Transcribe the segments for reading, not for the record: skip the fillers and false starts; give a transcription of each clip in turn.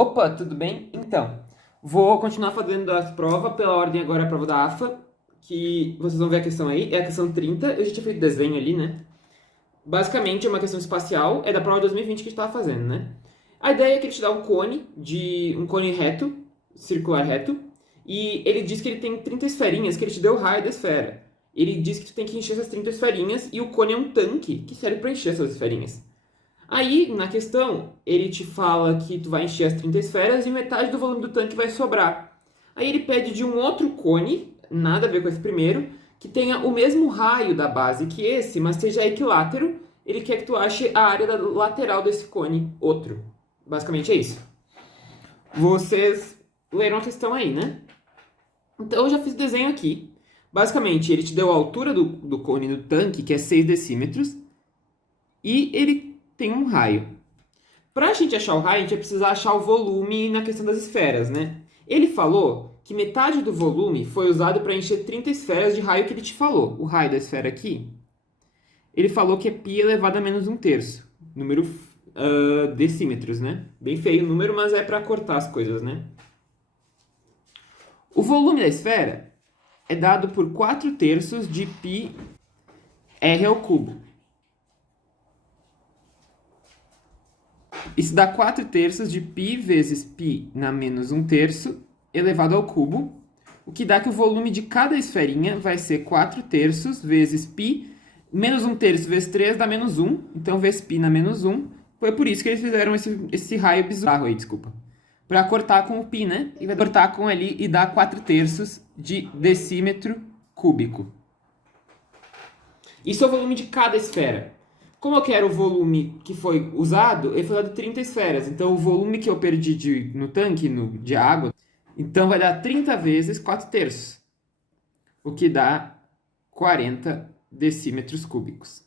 Opa, tudo bem? Então, vou continuar fazendo as provas pela ordem agora, a prova da AFA, que vocês vão ver a questão aí, é a questão 30, eu já tinha feito desenho ali, né? Basicamente é uma questão espacial, é da prova de 2020 que a gente estava fazendo, né? A ideia é que ele te dá um cone reto, circular reto, e ele diz que ele tem 30 esferinhas, que ele te deu o raio da esfera. Ele diz que tu tem que encher essas 30 esferinhas, e o cone é um tanque que serve para encher essas esferinhas. Aí, na questão, ele te fala que tu vai encher as 30 esferas e metade do volume do tanque vai sobrar. Aí ele pede de um outro cone, nada a ver com esse primeiro, que tenha o mesmo raio da base que esse, mas seja equilátero. Ele quer que tu ache a área lateral desse cone outro. Basicamente é isso. Vocês leram a questão aí, né? Então eu já fiz o desenho aqui. Basicamente, ele te deu a altura do cone do tanque, que é 6 decímetros, e ele tem um raio. Para a gente achar o raio, a gente vai precisar achar o volume na questão das esferas, né? Ele falou que metade do volume foi usado para encher 30 esferas de raio que ele te falou. O raio da esfera aqui, ele falou que é π elevado a menos 1/3. Número decímetros, né? Bem feio o número, mas é para cortar as coisas, né? O volume da esfera é dado por 4/3 de π r ao cubo. Isso dá 4/3 de π vezes π na menos 1/3 elevado ao cubo, o que dá que o volume de cada esferinha vai ser 4/3 vezes π, menos 1/3 vezes 3 dá menos 1, então vezes π na menos 1. Foi por isso que eles fizeram esse raio bizarro aí, desculpa. Para cortar com o π, né? E vai cortar com ali e dá 4/3 de decímetro cúbico. Isso é o volume de cada esfera. Como eu quero o volume que foi usado, ele foi dado 30 esferas. Então, o volume que eu perdi no tanque de água, então vai dar 30 vezes 4/3, o que dá 40 decímetros cúbicos.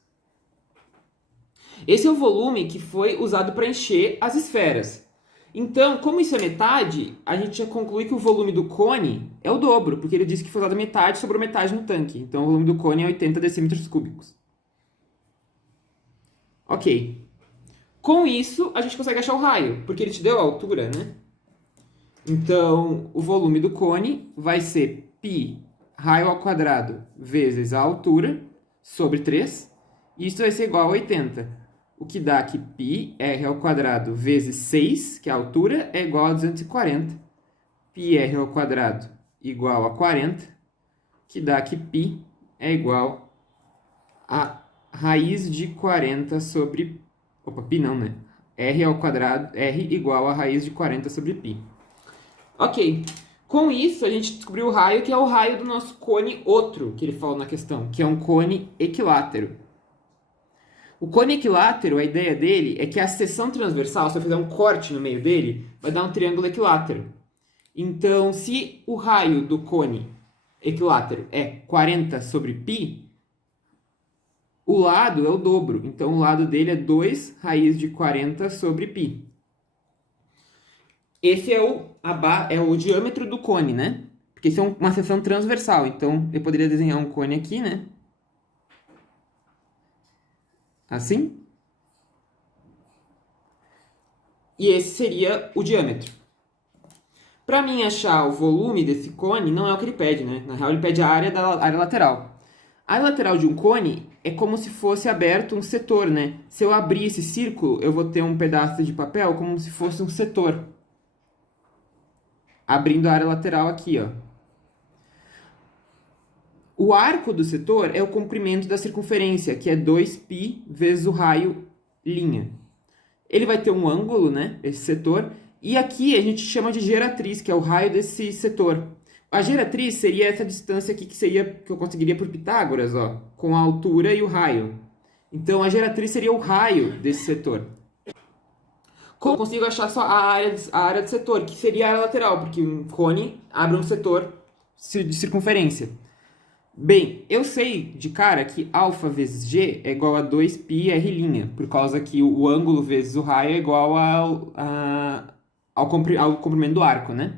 Esse é o volume que foi usado para encher as esferas. Então, como isso é metade, a gente já conclui que o volume do cone é o dobro, porque ele disse que foi usado metade sobre metade no tanque. Então, o volume do cone é 80 decímetros cúbicos. Ok. Com isso, a gente consegue achar o raio, porque ele te deu a altura, né? Então, o volume do cone vai ser π raio ao quadrado vezes a altura sobre 3. E isso vai ser igual a 80. O que dá que π r ao quadrado vezes 6, que é a altura, é igual a 240. π r ao quadrado igual a 40, que dá que π é igual a raiz de 40 sobre... Opa, π não, né? R ao quadrado, R igual a raiz de 40 sobre π. Ok. Com isso, a gente descobriu o raio, que é o raio do nosso cone outro, que ele falou na questão, que é um cone equilátero. O cone equilátero, a ideia dele é que a seção transversal, se eu fizer um corte no meio dele, vai dar um triângulo equilátero. Então, se o raio do cone equilátero é 40 sobre π, o lado é o dobro, então o lado dele é 2 raiz de 40 sobre π. Esse é o diâmetro do cone, né? Porque isso é uma seção transversal, então eu poderia desenhar um cone aqui, né? Assim. E esse seria o diâmetro. Para mim achar o volume desse cone, não é o que ele pede, né? Na real, ele pede a área lateral. A área lateral de um cone é como se fosse aberto um setor, né? Se eu abrir esse círculo, eu vou ter um pedaço de papel como se fosse um setor. Abrindo a área lateral aqui, ó. O arco do setor é o comprimento da circunferência, que é 2π vezes o raio linha. Ele vai ter um ângulo, né? Esse setor. E aqui a gente chama de geratriz, que é o raio desse setor. A geratriz seria essa distância aqui que eu conseguiria por Pitágoras, ó, com a altura e o raio. Então, a geratriz seria o raio desse setor. Como eu consigo achar só a área do setor, que seria a área lateral, porque um cone abre um setor de circunferência. Bem, eu sei de cara que α vezes g é igual a 2π r', por causa que o ângulo vezes o raio é igual ao comprimento do arco, né?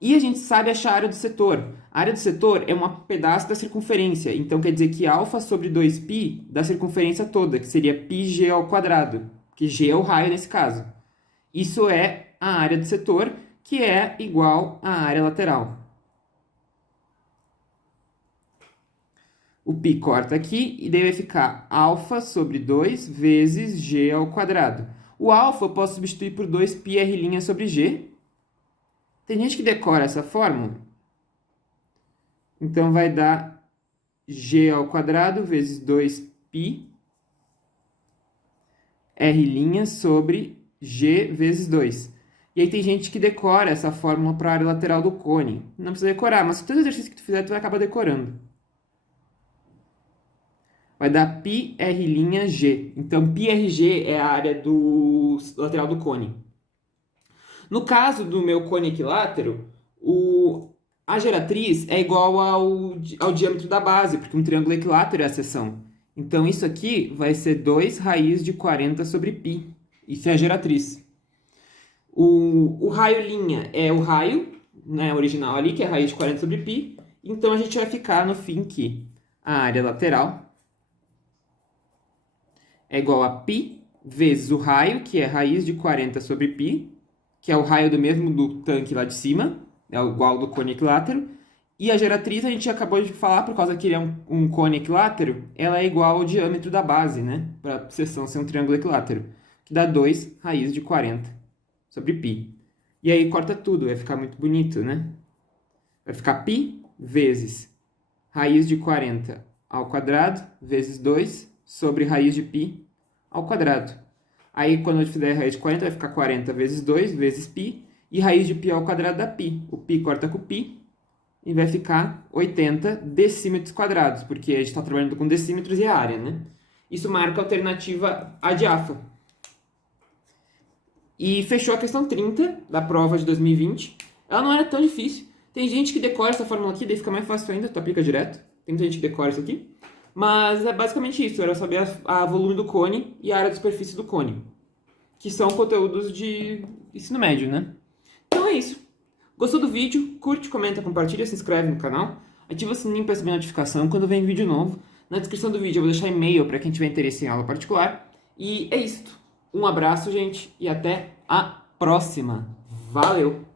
E a gente sabe achar a área do setor. A área do setor é um pedaço da circunferência, então quer dizer que α sobre 2π da circunferência toda, que seria πg ao quadrado, que g é o raio nesse caso. Isso é a área do setor, que é igual à área lateral. O π corta aqui e daí vai ficar alfa sobre 2 vezes g ao quadrado. O alfa eu posso substituir por 2πr' sobre g. Tem gente que decora essa fórmula. Então vai dar g ao quadrado vezes 2π r' sobre g vezes 2. E aí tem gente que decora essa fórmula para a área lateral do cone. Não precisa decorar, mas todo exercício que tu fizer, tu vai acabar decorando. Vai dar πr'(g). Então, πrg é a área do lateral do cone. No caso do meu cone equilátero, a geratriz é igual ao diâmetro da base, porque um triângulo equilátero é a seção. Então, isso aqui vai ser 2 raiz de 40 sobre π. Isso é a geratriz. O raio linha é o raio, né, original ali, que é a raiz de 40 sobre π. Então, a gente vai ficar no fim que a área lateral é igual a π vezes o raio, que é raiz de 40 sobre π, que é o raio do mesmo do tanque lá de cima, é igual do cone equilátero. E a geratriz, a gente acabou de falar, por causa que ele é um cone equilátero, ela é igual ao diâmetro da base, né? Para a seção ser um triângulo equilátero, que dá 2 raiz de 40 sobre π. E aí corta tudo, vai ficar muito bonito, né? Vai ficar π vezes raiz de 40 ao quadrado, vezes 2 sobre raiz de π ao quadrado. Aí, quando eu fizer raiz de 40, vai ficar 40 vezes 2 vezes π, e raiz de π ao quadrado dá π. O π corta com o π, e vai ficar 80 decímetros quadrados, porque a gente está trabalhando com decímetros e a área, né? Isso marca a alternativa A de AFA. E fechou a questão 30 da prova de 2020. Ela não era tão difícil. Tem gente que decora essa fórmula aqui, daí fica mais fácil ainda, tu aplica direto. Tem muita gente que decora isso aqui. Mas é basicamente isso, era saber a volume do cone e a área de superfície do cone, que são conteúdos de ensino médio, né? Então é isso. Gostou do vídeo? Curte, comenta, compartilha, se inscreve no canal, ativa o sininho para receber notificação quando vem vídeo novo. Na descrição do vídeo eu vou deixar e-mail para quem tiver interesse em aula particular. E é isso. Um abraço, gente, e até a próxima. Valeu!